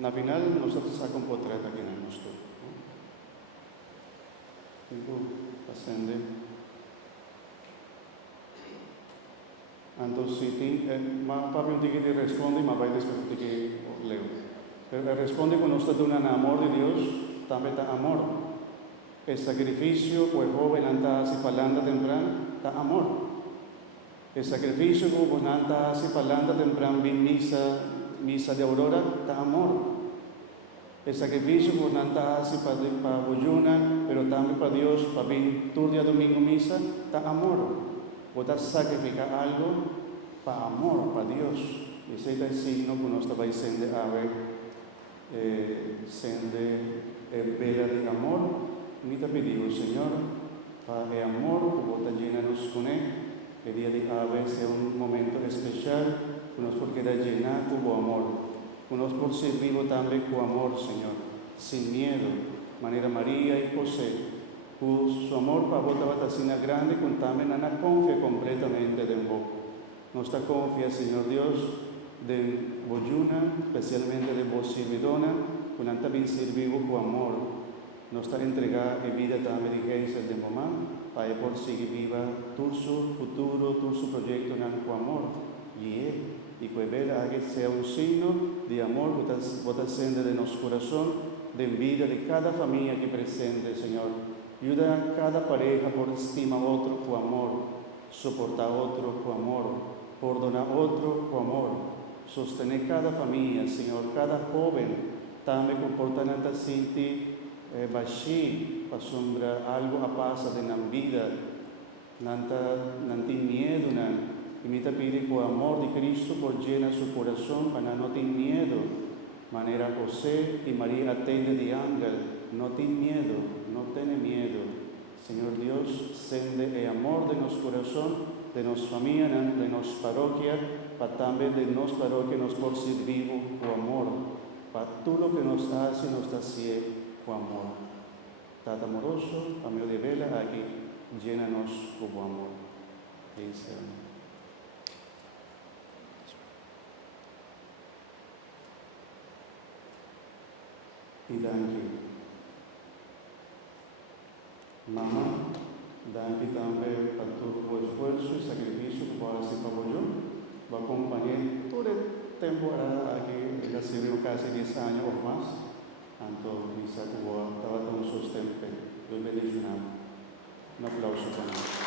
na final nosotros sacamos portreta que no nos toca. Tipo, ascende. Então, se tem, mas papi não tem que responde, mas vai después tem que ler. Ele responde quando está dando amor de Deus, também está amor. El sacrificio, pues joven anda así palanda temprano, está amor. El sacrificio, pues anda así palanda temprano, misa de aurora, está amor. El sacrificio, pues anda así para boyuna, pero también para Dios, para venir todo día domingo misa, está amor. Vos sacrificar algo para amor, para Dios. Ese es el signo que nos está diciendo a ver, siendo vela de amor. Mi te pedimos, Señor, para el amor que vos llenanos con él, el día de hoy sea un momento especial, que nos por quedar llenar con amor, que nos por servir también con amor, Señor, sin miedo, manera María y José, su amor para vos estaba grande, con también una confía completamente de vos. Nuestra confía, Señor Dios, de Boyuna, especialmente de vos servidona, con también servimos con amor. Nos está entregada en vida también diligencia de mamá, para por seguir viva todo su futuro, todo su proyecto en el amor. Y que vela que sea un signo de amor que está haciendo de nuestro corazón, de vida de cada familia que presente, Señor. Ayuda a cada pareja por estimar a otro con amor, soportar a otro con amor, perdonar a otro con amor, sostener cada familia, Señor, cada joven, también comportamiento así. Baixi, para sombra algo a pasa de la vida, no tiene miedo, y me pide con amor de Cristo por llenar su corazón, para no tener miedo. Manera José y María atende de ángel, no tiene miedo, no tiene miedo. Señor Dios, sende el amor de nuestro corazón, de nuestra familia, de nuestra parroquia, para también de nuestra parroquia nos por servir con amor, para todo lo que nos hace, nos hace con amor. Tata amoroso, amigo de vela, aquí, llénanos con amor. Y danke. Mamá, danke también para tu esfuerzo y sacrificio que vas a hacer para yo. Va a acompañar toda la temporada aquí, ya sirvió casi 10 años o más. Tanto misa que estaba con nosotros siempre. Dios bendiga. Un aplauso para nosotros.